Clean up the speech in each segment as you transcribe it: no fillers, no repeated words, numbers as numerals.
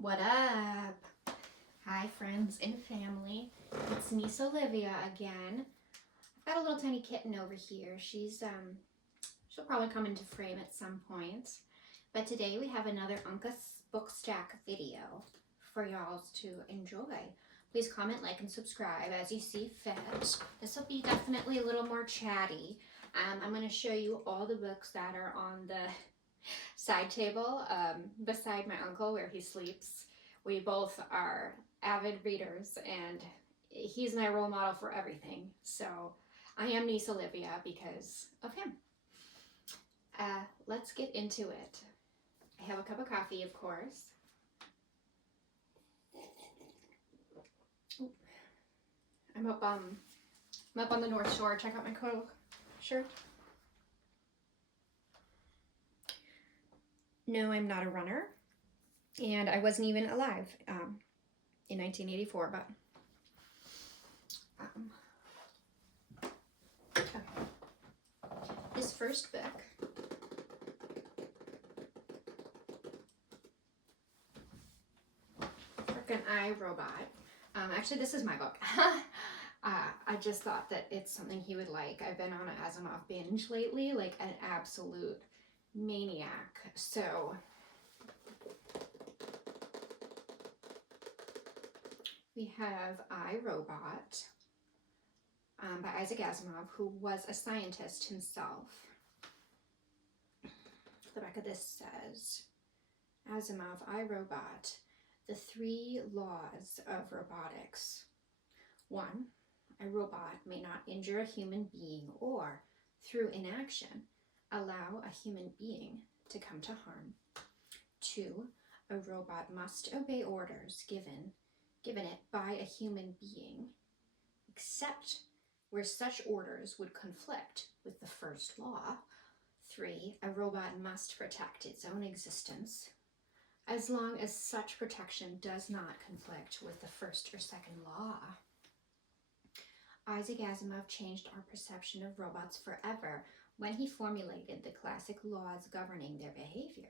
What up? Hi friends and family. It's Niece Olivia again. I've got a little tiny kitten over here. She'll probably come into frame at some point. But today we have another Unka book stack video for y'all to enjoy. Please comment, like, and subscribe as you see fit. This will be definitely a little more chatty. I'm going to show you all the books that are on the side table beside my uncle where he sleeps. We both are avid readers and he's my role model for everything. So I am Niece Olivia because of him. Let's get into it. I have a cup of coffee, of course. I'm up on the North Shore. Check out my coat shirt. No, I'm not a runner, and I wasn't even alive in 1984, but okay. This first book Freaking iRobot. Actually, this is my book. I just thought that it's something he would like. I've been on an Asimov binge lately, like an absolute maniac. So we have iRobot by Isaac Asimov, who was a scientist himself. The back of this says, Asimov, iRobot, the 3 laws of robotics. 1, a robot may not injure a human being or, through inaction, allow a human being to come to harm. 2, a robot must obey orders given it by a human being, except where such orders would conflict with the first law. 3, a robot must protect its own existence, as long as such protection does not conflict with the first or second law. Isaac Asimov changed our perception of robots forever when he formulated the classic laws governing their behavior.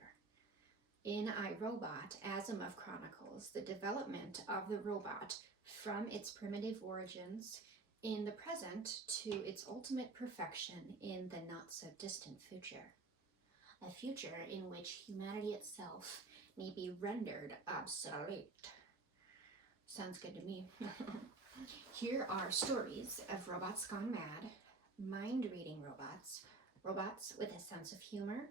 In iRobot, Asimov chronicles the development of the robot from its primitive origins in the present to its ultimate perfection in the not-so-distant future. A future in which humanity itself may be rendered obsolete. Sounds good to me. Here are stories of robots gone mad, mind-reading robots, robots with a sense of humor,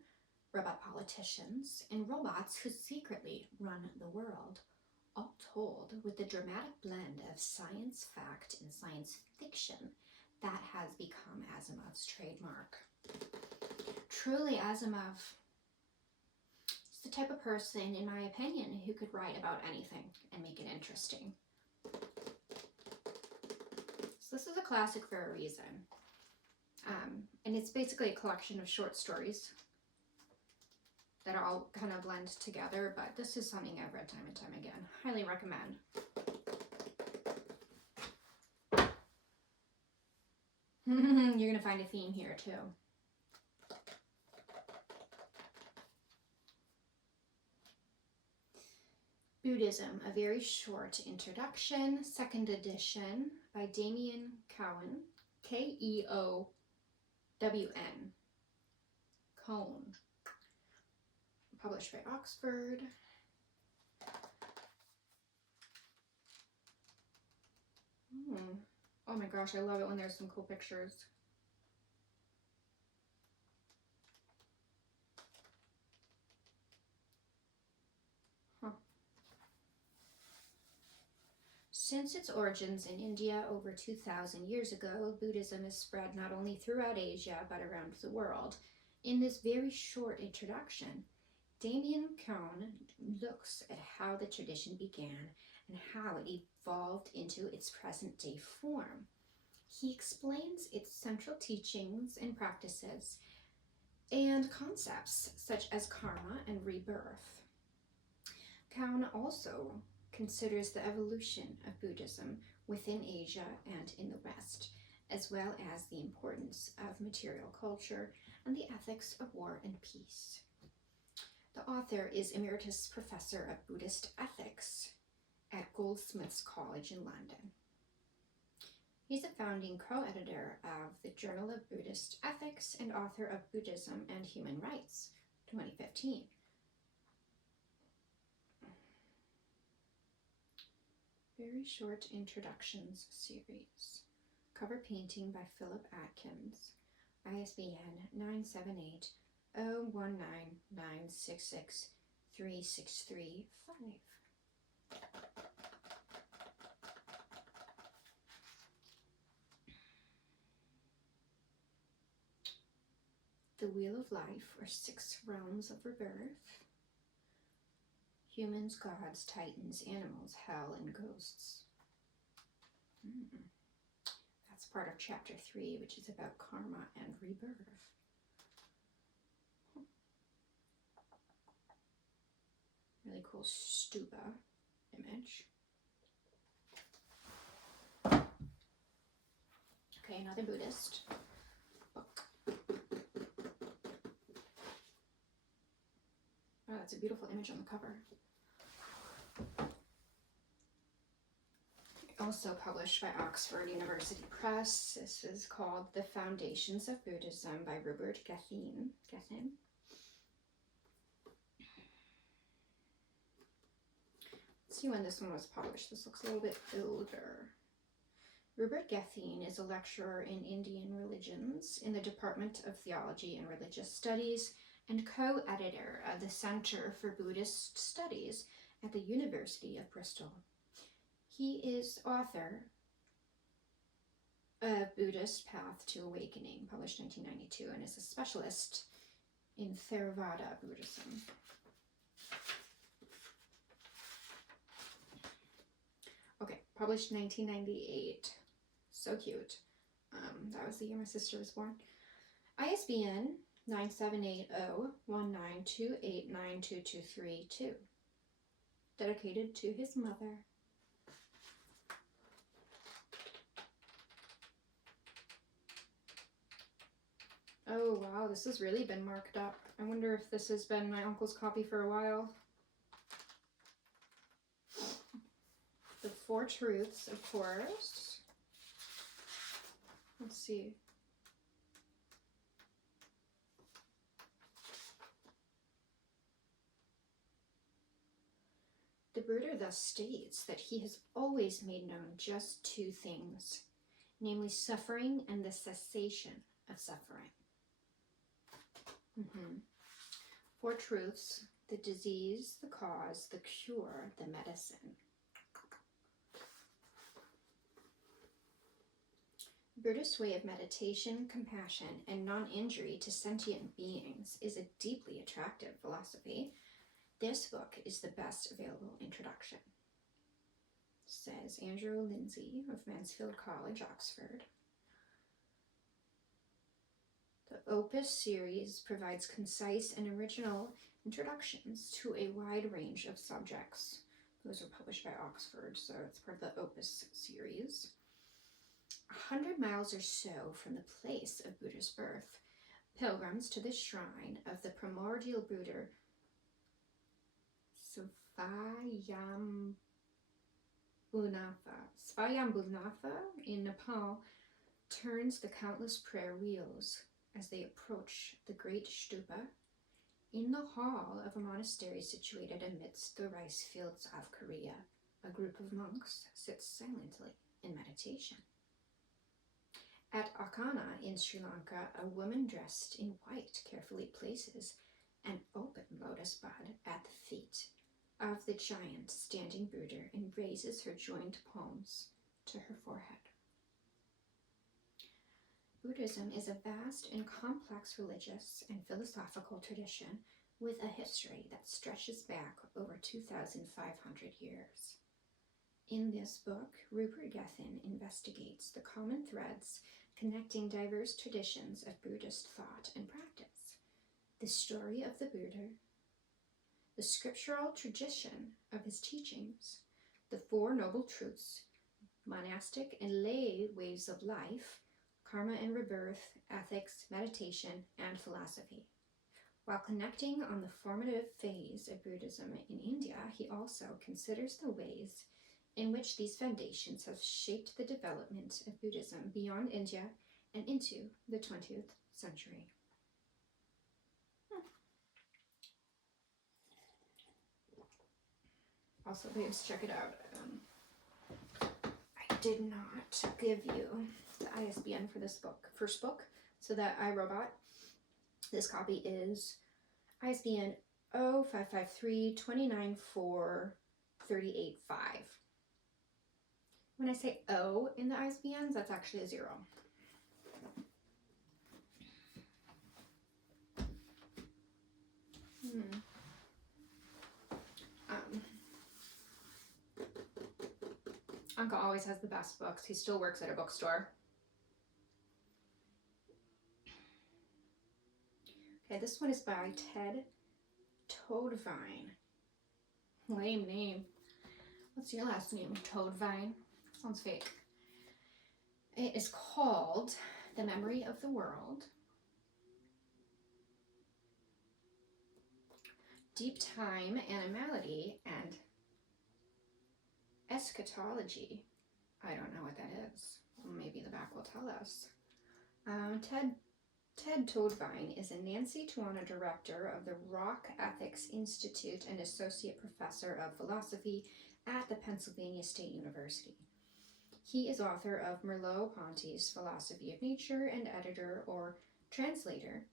robot politicians, and robots who secretly run the world, all told with the dramatic blend of science fact and science fiction that has become Asimov's trademark. Truly, Asimov is the type of person, in my opinion, who could write about anything and make it interesting. So this is a classic for a reason. And it's basically a collection of short stories that are all kind of blend together, but this is something I've read time and time again. Highly recommend. You're gonna find a theme here too. Buddhism, a very short introduction, 2nd edition by Damien Cowan, Keown, Cohn, published by Oxford. Oh my gosh, I love it when there's some cool pictures. Since its origins in India over 2,000 years ago, Buddhism has spread not only throughout Asia, but around the world. In this very short introduction, Damien Cohn looks at how the tradition began and how it evolved into its present-day form. He explains its central teachings and practices and concepts such as karma and rebirth. Cohn also considers the evolution of Buddhism within Asia and in the West, as well as the importance of material culture and the ethics of war and peace. The author is Emeritus Professor of Buddhist Ethics at Goldsmiths College in London. He's a founding co-editor of the Journal of Buddhist Ethics and author of Buddhism and Human Rights, 2015. Very short introductions series. Cover painting by Philip Atkins. ISBN 978-019-966-3635. The Wheel of Life, or 6 Realms of Rebirth. Humans, gods, titans, animals, hell, and ghosts. That's part of chapter 3, which is about karma and rebirth. Really cool stupa image. Okay, another Buddhist book. Oh, that's a beautiful image on the cover. Also published by Oxford University Press. This is called The Foundations of Buddhism by Rupert Gethin. Let's see when this one was published. This looks a little bit older. Rupert Gethin is a lecturer in Indian religions in the Department of Theology and Religious Studies and co-editor of the Center for Buddhist Studies at the University of Bristol. He is author of Buddhist Path to Awakening, published 1992, and is a specialist in Theravada Buddhism. Okay, published 1998. So cute. That was the year my sister was born. ISBN 978-01928922232. Dedicated to his mother. Oh wow, this has really been marked up. I wonder if this has been my uncle's copy for a while. The Four Truths, of course. Let's see. The Buddha thus states that he has always made known just 2 things, namely suffering and the cessation of suffering. Four truths: the disease, the cause, the cure, the medicine. The Buddhist way of meditation, compassion, and non-injury to sentient beings is a deeply attractive philosophy. This book is the best available introduction, says Andrew Lindsay of Mansfield College, Oxford. The Opus series provides concise and original introductions to a wide range of subjects. Those are published by Oxford, so it's part of the Opus series. 100 miles or so from the place of Buddha's birth, pilgrims to the shrine of the primordial Buddha Svayambhunatha in Nepal turns the countless prayer wheels as they approach the great stupa in the hall of a monastery situated amidst the rice fields of Korea. A group of monks sits silently in meditation. At Akana in Sri Lanka, a woman dressed in white carefully places an open lotus bud at the feet of the giant standing Buddha and raises her joined palms to her forehead. Buddhism is a vast and complex religious and philosophical tradition with a history that stretches back over 2,500 years. In this book, Rupert Gethin investigates the common threads connecting diverse traditions of Buddhist thought and practice, the story of the Buddha, the scriptural tradition of his teachings, the Four Noble Truths, monastic and lay ways of life, karma and rebirth, ethics, meditation, and philosophy, While connecting on the formative phase of Buddhism in India, he also considers the ways in which these foundations have shaped the development of Buddhism beyond India and into the 20th century. Also, babes, check it out. I did not give you the ISBN for this book, first book, so that iRobot. This copy is ISBN 0553-294-385. When I say O in the ISBNs, that's actually a 0. Unka always has the best books. He still works at a bookstore. Okay, this one is by Ted Toadvine. Lame name. What's your last name? Toadvine? Sounds fake. It is called The Memory of the World. Deep Time, Animality, and Eschatology. I don't know what that is. Maybe the back will tell us. Ted Toadvine is a Nancy Tuana director of the Rock Ethics Institute and associate professor of philosophy at the Pennsylvania State University. He is author of Merleau-Ponty's Philosophy of Nature and editor or translator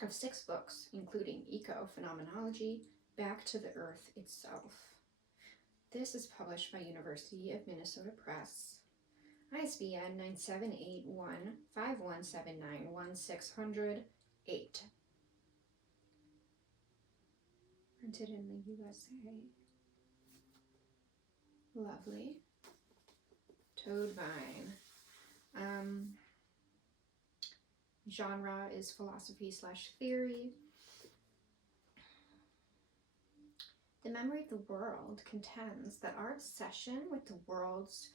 of 6 books, including Eco-Phenomenology, Back to the Earth Itself. This is published by University of Minnesota Press. ISBN 978-1-5179-1608. Printed in the USA. Lovely. Toadvine. Genre is philosophy/theory. The Memory of the World contends that our obsession with the world's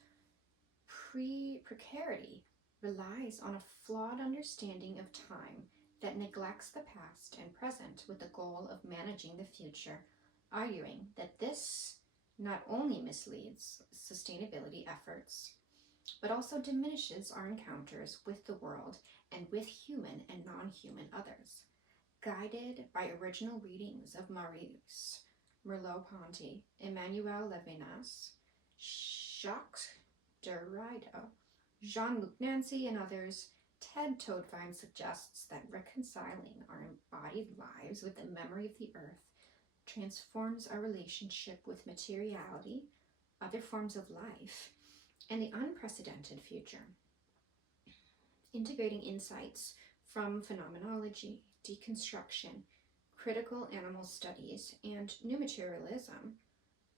precarity relies on a flawed understanding of time that neglects the past and present with the goal of managing the future, arguing that this not only misleads sustainability efforts, but also diminishes our encounters with the world and with human and non-human others. Guided by original readings of Maurice, Merleau-Ponty, Emmanuel Levinas, Jacques Derrida, Jean-Luc Nancy, and others, Ted Toadvine suggests that reconciling our embodied lives with the memory of the earth transforms our relationship with materiality, other forms of life, and the unprecedented future. Integrating insights from phenomenology, deconstruction, critical animal studies, and new materialism,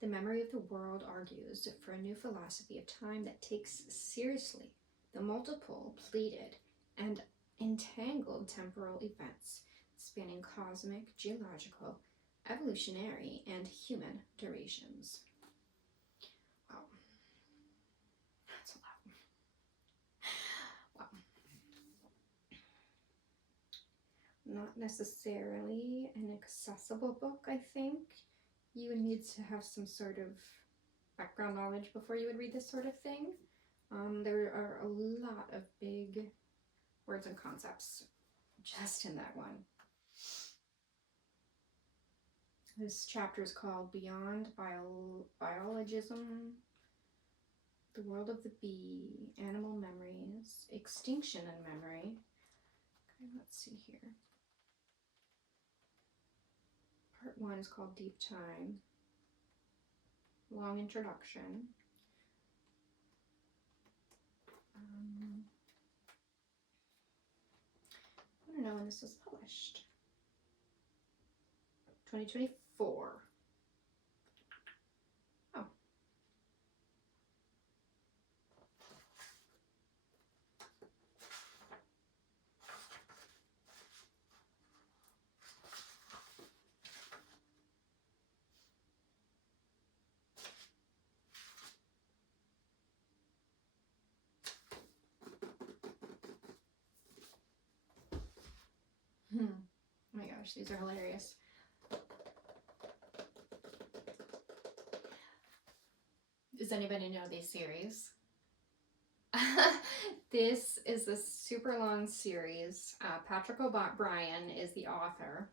The Memory of the World argues for a new philosophy of time that takes seriously the multiple, pleated, and entangled temporal events spanning cosmic, geological, evolutionary, and human durations. Wow. That's a lot. Wow. Not necessarily an accessible book, I think. You would need to have some sort of background knowledge before you would read this sort of thing. There are a lot of big words and concepts just in that one. This chapter is called Beyond Biologism, The World of the Bee, Animal Memories, Extinction and Memory. Okay, let's see here. Part 1 is called Deep Time. Long introduction. I don't know when this was published. 2024. Oh. Oh my gosh. gosh, these are hilarious. Does anybody know these series? This is a super long series. Patrick O'Brien is the author.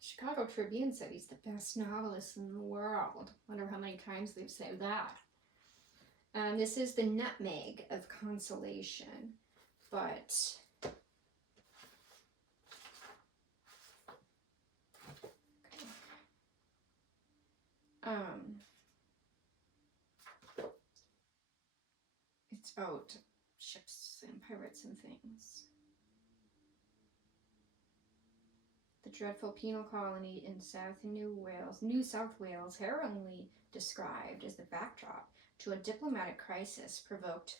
Chicago Tribune said he's the best novelist in the world. Wonder how many times they've said that. This is the nutmeg of consolation, but it's about ships and pirates and things. The dreadful penal colony in New South Wales, harrowingly described as the backdrop to a diplomatic crisis provoked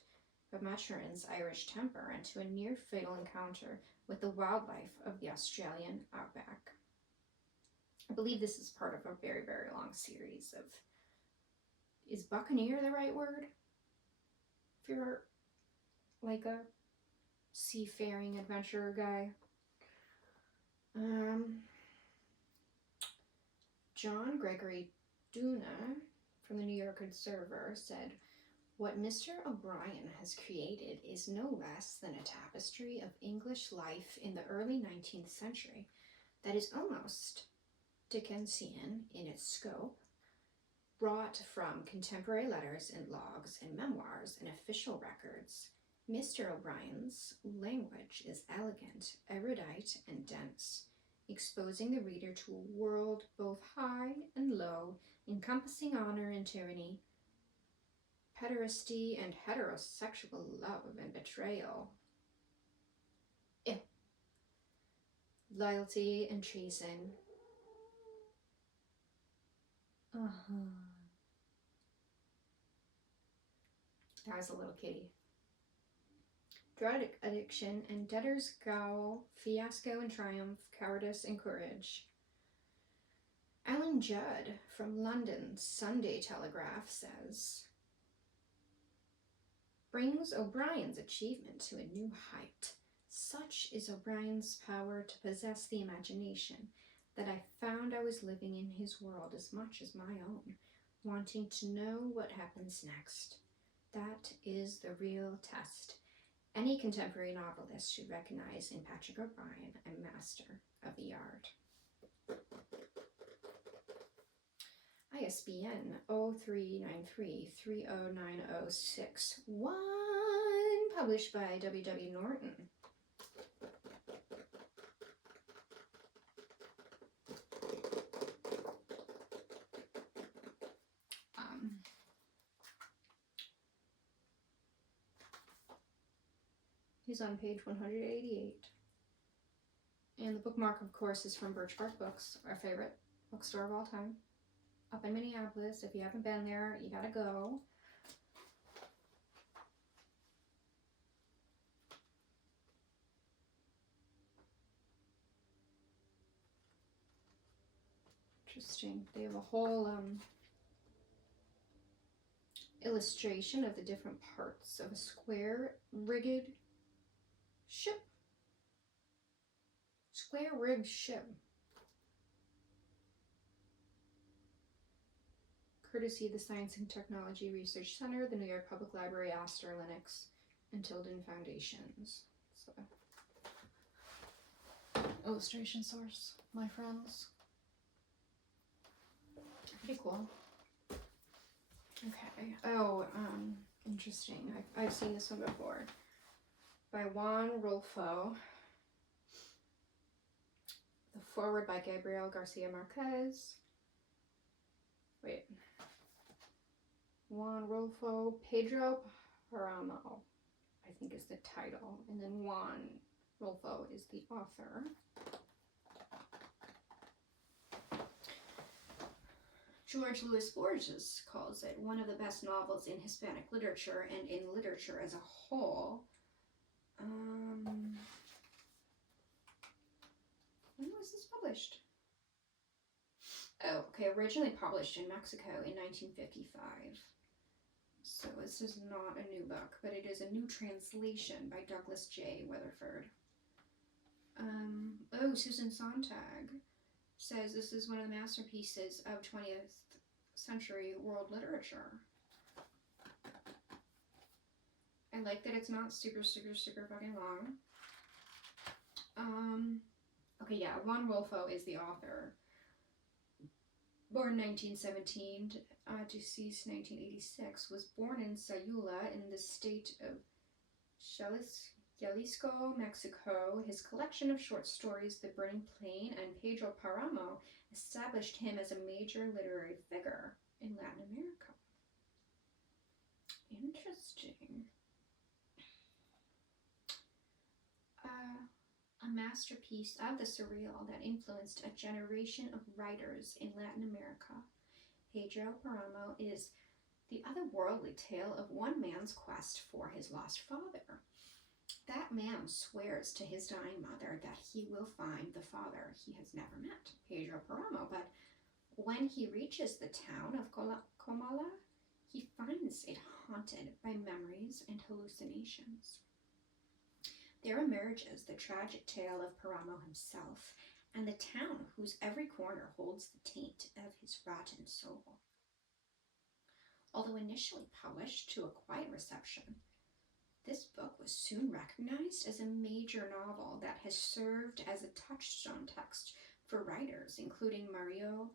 by Maturin's Irish temper and to a near-fatal encounter with the wildlife of the Australian outback. I believe this is part of a very, very long series of... Is buccaneer the right word? If you're like a seafaring adventurer guy. John Gregory Duna from the New York Observer said, "What Mr. O'Brien has created is no less than a tapestry of English life in the early 19th century that is almost Dickensian in its scope, brought from contemporary letters and logs and memoirs and official records. Mr. O'Brien's language is elegant, erudite, and dense, exposing the reader to a world both high and low, encompassing honor and tyranny, pederasty and heterosexual love and betrayal, loyalty and treason." That was a little kitty. Drug addiction and debtor's gaol, fiasco and triumph, cowardice and courage. Alan Judd from London's Sunday Telegraph says, "Brings O'Brien's achievement to a new height. Such is O'Brien's power to possess the imagination that I found I was living in his world as much as my own, wanting to know what happens next. That is the real test. Any contemporary novelist should recognize in Patrick O'Brien a master of the art." ISBN 0393309061, published by W.W. Norton. He's on page 188. And the bookmark, of course, is from Birchbark Books, our favorite bookstore of all time. Up in Minneapolis. If you haven't been there, you gotta go. Interesting. They have a whole illustration of the different parts of a square-rigged ship. Square-rigged ship. Courtesy of the Science and Technology Research Center, the New York Public Library, Astor, Linux, and Tilden Foundations. So, illustration source, my friends. Pretty cool. Okay. Oh, interesting. I've seen this one before. By Juan Rulfo. The foreword by Gabriel Garcia Marquez. Wait. Juan Rulfo, Pedro Paramo, I think is the title. And then Juan Rulfo is the author. George Louis Borges calls it one of the best novels in Hispanic literature and in literature as a whole. When was this published? Oh, okay, originally published in Mexico in 1955. So this is not a new book, but it is a new translation by Douglas J. Weatherford. Susan Sontag says this is one of the masterpieces of 20th century world literature. I like that it's not super fucking long. Okay, yeah, Juan Rulfo is the author. Born 1917, deceased 1986, was born in Sayula in the state of Jalisco, Mexico. His collection of short stories, The Burning Plain and Pedro Paramo, established him as a major literary figure in Latin America. Interesting. A masterpiece of the surreal that influenced a generation of writers in Latin America, Pedro Paramo is the otherworldly tale of one man's quest for his lost father. That man swears to his dying mother that he will find the father he has never met, Pedro Paramo, but when he reaches the town of Comala, he finds it haunted by memories and hallucinations. There emerges the tragic tale of Paramo himself and the town whose every corner holds the taint of his rotten soul. Although initially published to a quiet reception, this book was soon recognized as a major novel that has served as a touchstone text for writers including Mario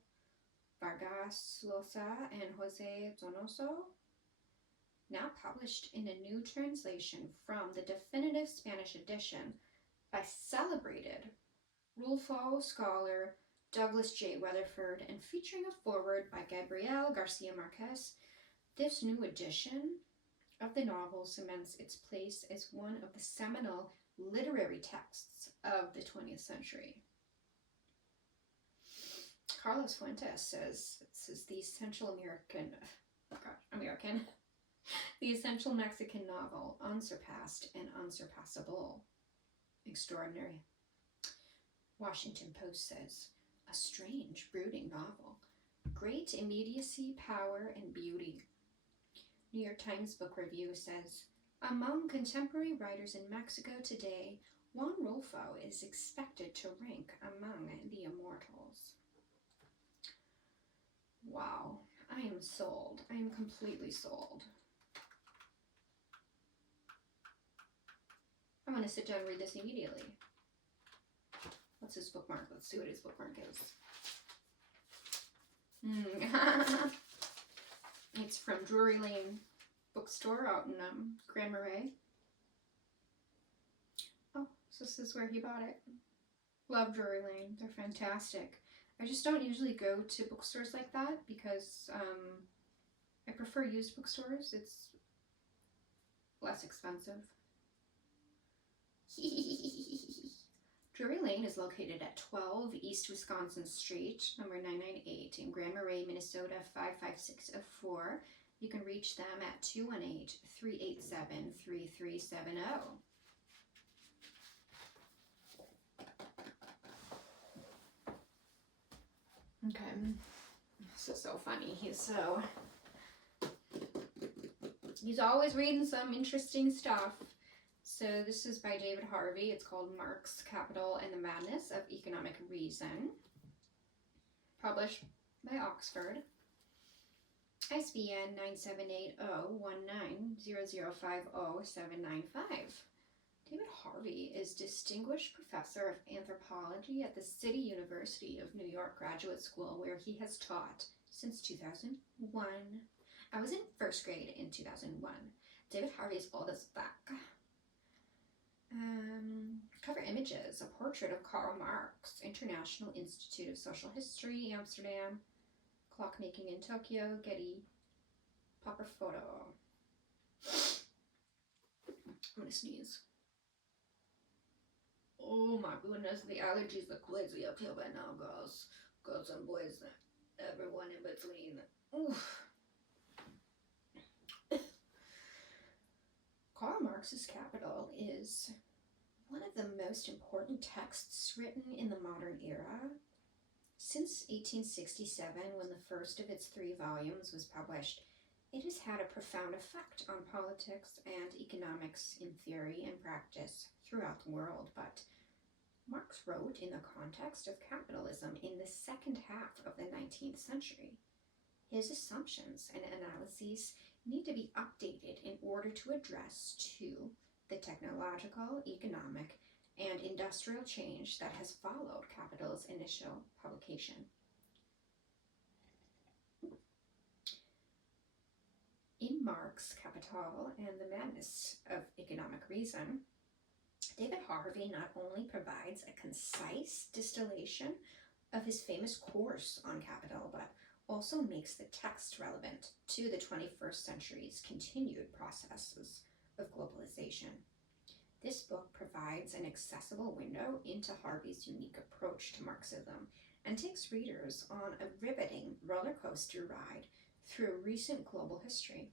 Vargas Llosa and Jose Donoso, now published in a new translation from the definitive Spanish edition by celebrated Rulfo scholar Douglas J. Weatherford and featuring a foreword by Gabriel Garcia Marquez. This new edition of the novel cements its place as one of the seminal literary texts of the 20th century. Carlos Fuentes says this is the essential the essential Mexican novel, unsurpassed and unsurpassable. Extraordinary. Washington Post says, a strange, brooding novel. Great immediacy, power, and beauty. New York Times Book Review says, among contemporary writers in Mexico today, Juan Rulfo is expected to rank among the immortals. Wow, I am sold. I am completely sold. I'm going to sit down and read this immediately. What's his bookmark? Let's see what his bookmark is. It's from Drury Lane Bookstore out in Grand Marais. Oh, so this is where he bought it. Love Drury Lane. They're fantastic. I just don't usually go to bookstores like that because I prefer used bookstores. It's less expensive. Drury Lane is located at 12 East Wisconsin Street, number 998 in Grand Marais, Minnesota 55604. You can reach them at 218-387-3370. Okay, this is so funny. He's always reading some interesting stuff. So this is by David Harvey. It's called Marx, Capital, and the Madness of Economic Reason. Published by Oxford. ISBN 978-019-0050-795. David Harvey is Distinguished Professor of Anthropology at the City University of New York Graduate School, where he has taught since 2001. I was in first grade in 2001. David Harvey is old as fuck. Cover images, a portrait of Karl Marx, International Institute of Social History, Amsterdam, clockmaking in Tokyo, Getty, proper photo. I'm gonna sneeze. Oh my goodness, the allergies are crazy up here right now, girls. Girls and boys, everyone in between. Oof. Karl Marx's Capital is one of the most important texts written in the modern era. Since 1867, when the first of its 3 volumes was published, it has had a profound effect on politics and economics in theory and practice throughout the world, but Marx wrote in the context of capitalism in the second half of the 19th century. His assumptions and analyses need to be updated in order to address the technological, economic, and industrial change that has followed Capital's initial publication. In Marx' Capital and the Madness of Economic Reason, David Harvey not only provides a concise distillation of his famous course on capital, but also makes the text relevant to the 21st century's continued processes of globalization. This book provides an accessible window into Harvey's unique approach to Marxism and takes readers on a riveting roller coaster ride through recent global history.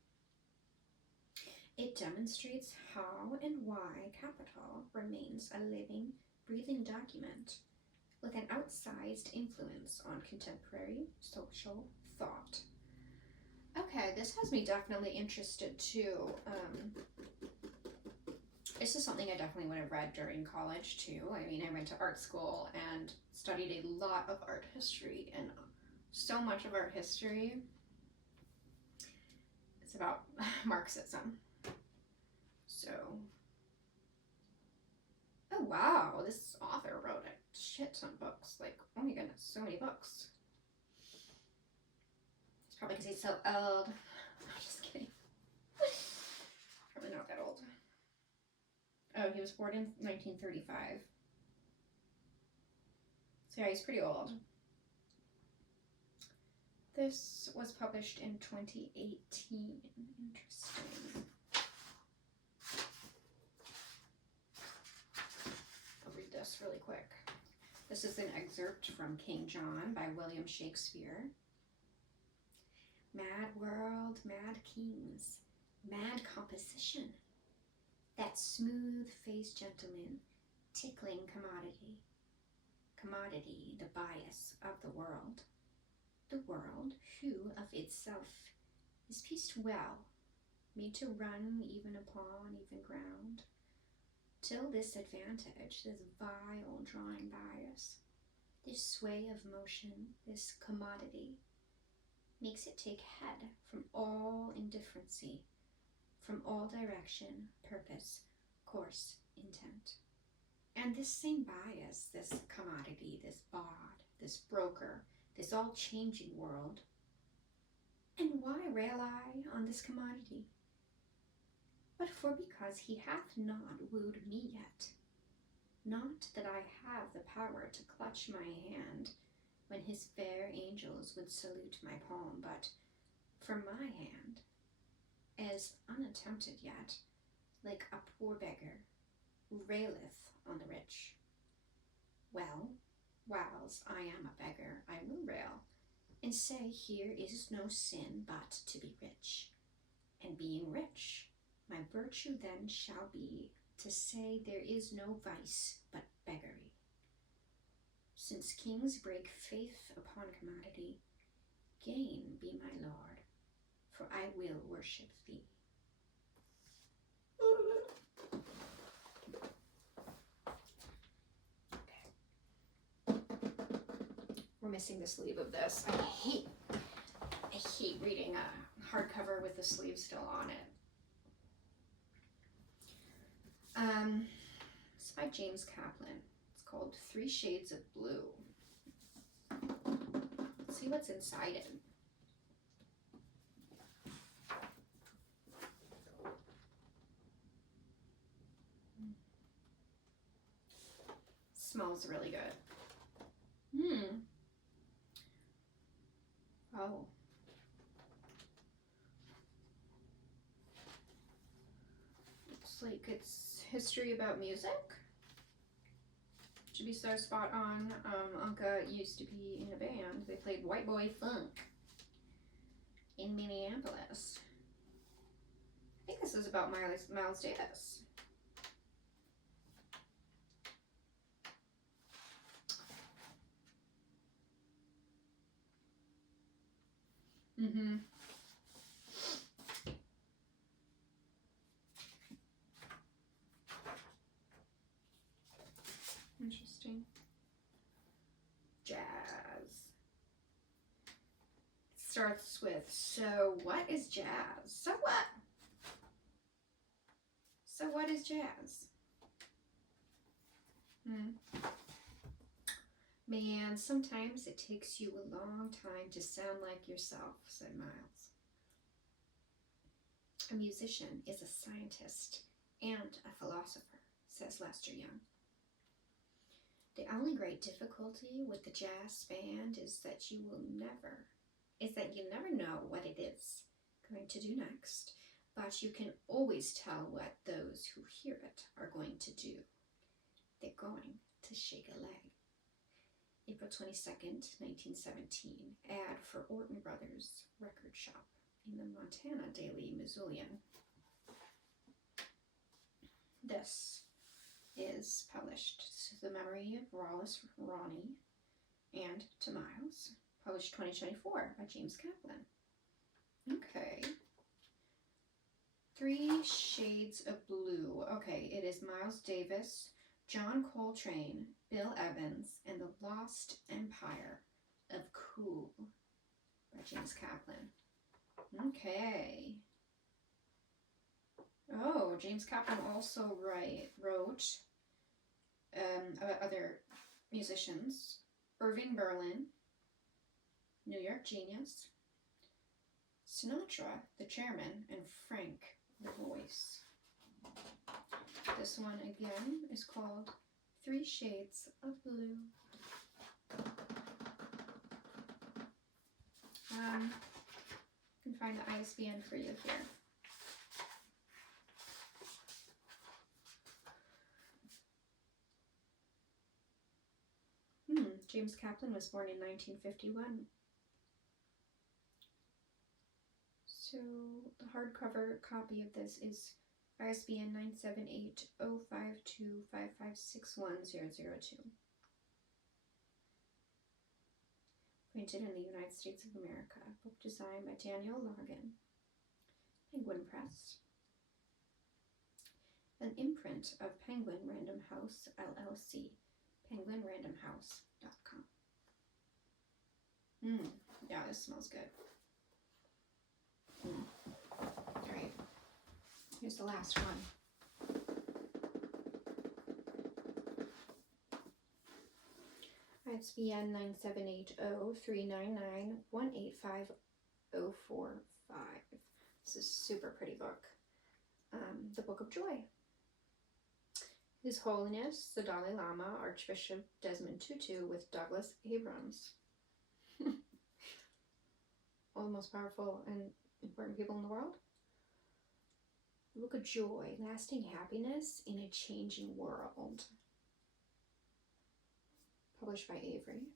It demonstrates how and why capital remains a living, breathing document with an outsized influence on contemporary social thought. Okay, this has me definitely interested too. This is something I definitely would have read during college too. I mean, I went to art school and studied a lot of art history, and so much of art history is about Marxism. So, oh wow, this author wrote a shit ton of books. Like, oh my goodness, so many books. It's probably because he's so old. I'm just kidding. Probably not that old. Oh, he was born in 1935. So yeah, he's pretty old. This was published in 2018. Interesting. I'll read this really quick. This is an excerpt from King John by William Shakespeare. Mad world, mad kings, mad composition. That smooth-faced gentleman, tickling commodity. Commodity, the bias of the world. The world, who of itself is pieced well, made to run even upon even ground, till this advantage, this vile drawing bias, this sway of motion, this commodity, makes it take head from all indifferency, from all direction, purpose, course, intent. And this same bias, this commodity, this bawd, this broker, this all-changing world. And why rail I on this commodity? But for because he hath not wooed me yet. Not that I have the power to clutch my hand when his fair angels would salute my palm, but for my hand, as unattempted yet, like a poor beggar, raileth on the rich. Well, whiles I am a beggar, I will rail, and say here is no sin but to be rich. And being rich, my virtue then shall be to say there is no vice but beggary. Since kings break faith upon commodity, gain be my lord, for I will worship thee. We're missing the sleeve of this. I hate reading a hardcover with the sleeve still on it. It's by James Kaplan. It's called 3 Shades of Blue. Let's see what's inside it. Smells really good. Oh. Looks like it's history about music. Should be so spot on. Unka used to be in a band. They played White Boy Funk in Minneapolis. I think this is about Miles Davis. Interesting. starts with, so what is jazz? So what? So what is jazz? Man, sometimes it takes you a long time to sound like yourself, said Miles. A musician is a scientist and a philosopher, says Lester Young. The only great difficulty with the jazz band is that you never know what it is going to do next, but you can always tell what those who hear it are going to do. They're going to shake a leg. April 22nd, 1917, ad for Orton Brothers record shop in the Montana Daily Missoulian. This is published to the memory of Wallace Ronnie and to Miles, published 2024 by James Kaplan. Okay. 3 Shades of Blue. Okay, it is Miles Davis, John Coltrane, Bill Evans, and the Lost Empire of Cool by James Kaplan. Okay. Oh, James Kaplan also wrote about other musicians. Irving Berlin, New York Genius, Sinatra, the Chairman, and Frank, the Voice. This one again is called 3 Shades of Blue. I can find the ISBN for you here. James Kaplan was born in 1951. So the hardcover copy of this is ISBN 978-052-5561002. Printed in the United States of America. Book designed by Daniel Logan. Penguin Press. An imprint of Penguin Random House, LLC. PenguinRandomHouse.com. Yeah, this smells good. Alright. Here's the last one. ISBN 978-0399-185-045. This is a super pretty book. The Book of Joy. His Holiness, the Dalai Lama, Archbishop Desmond Tutu with Douglas Abrams. All the most powerful and important people in the world. The Book of Joy, Lasting Happiness in a Changing World. Published by Avery.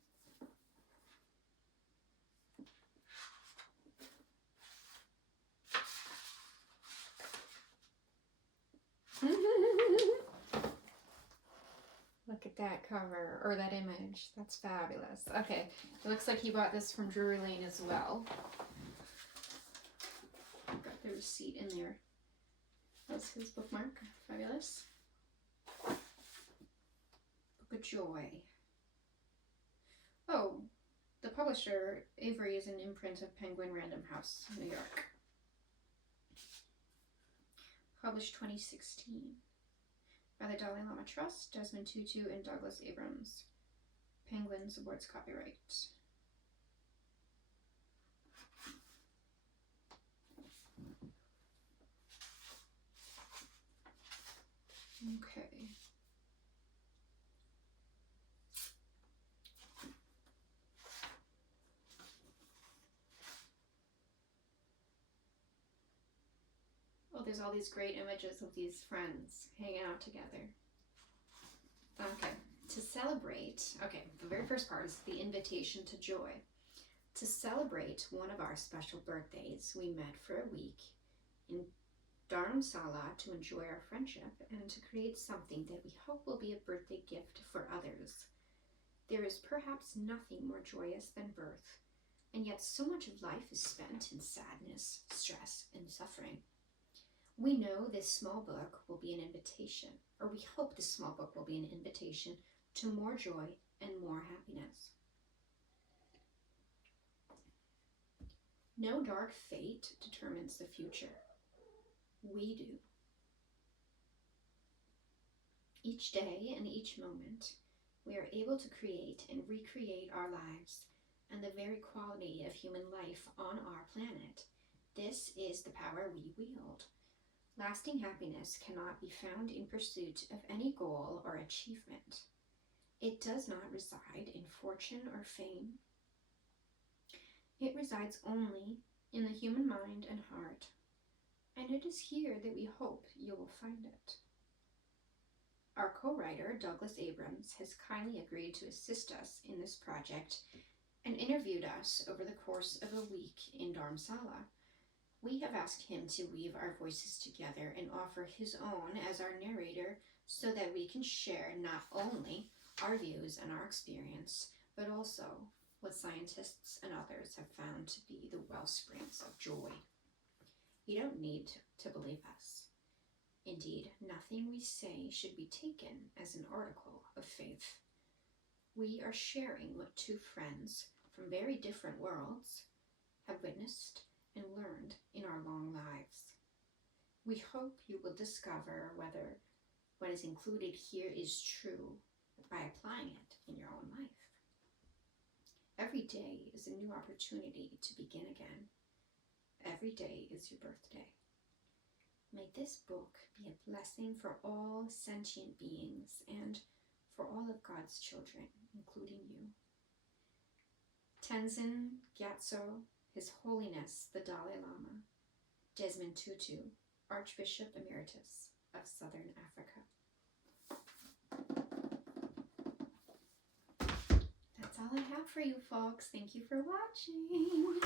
Look at that cover, or that image. That's fabulous. Okay, it looks like he bought this from Drury Lane as well. Got the receipt in there. That's his bookmark. Fabulous. Book of Joy. Oh, the publisher, Avery, is an imprint of Penguin Random House, New York. Published 2016. By the Dalai Lama Trust, Desmond Tutu, and Douglas Abrams. Penguin supports copyright. Okay. Oh, there's all these great images of these friends hanging out together. Okay, to celebrate, okay, the very first part is the invitation to joy. To celebrate one of our special birthdays, we met for a week in Dharamsala to enjoy our friendship and to create something that we hope will be a birthday gift for others. There is perhaps nothing more joyous than birth, and yet so much of life is spent in sadness, stress, and suffering. We know this small book will be an invitation, or we hope this small book will be an invitation to more joy and more happiness. No dark fate determines the future. We do. Each day and each moment, we are able to create and recreate our lives and the very quality of human life on our planet. This is the power we wield. Lasting happiness cannot be found in pursuit of any goal or achievement. It does not reside in fortune or fame. It resides only in the human mind and heart, and it is here that we hope you will find it. Our co-writer, Douglas Abrams, has kindly agreed to assist us in this project and interviewed us over the course of a week in Dharamsala. We have asked him to weave our voices together and offer his own as our narrator so that we can share not only our views and our experience, but also what scientists and others have found to be the wellsprings of joy. You don't need to believe us. Indeed, nothing we say should be taken as an article of faith. We are sharing what two friends from very different worlds have witnessed and learned in our long lives. We hope you will discover whether what is included here is true by applying it in your own life. Every day is a new opportunity to begin again. Every day is your birthday. May this book be a blessing for all sentient beings and for all of God's children, including you. Tenzin Gyatso, His Holiness the Dalai Lama, Desmond Tutu, Archbishop Emeritus of Southern Africa. That's all I have for you folks. Thank you for watching.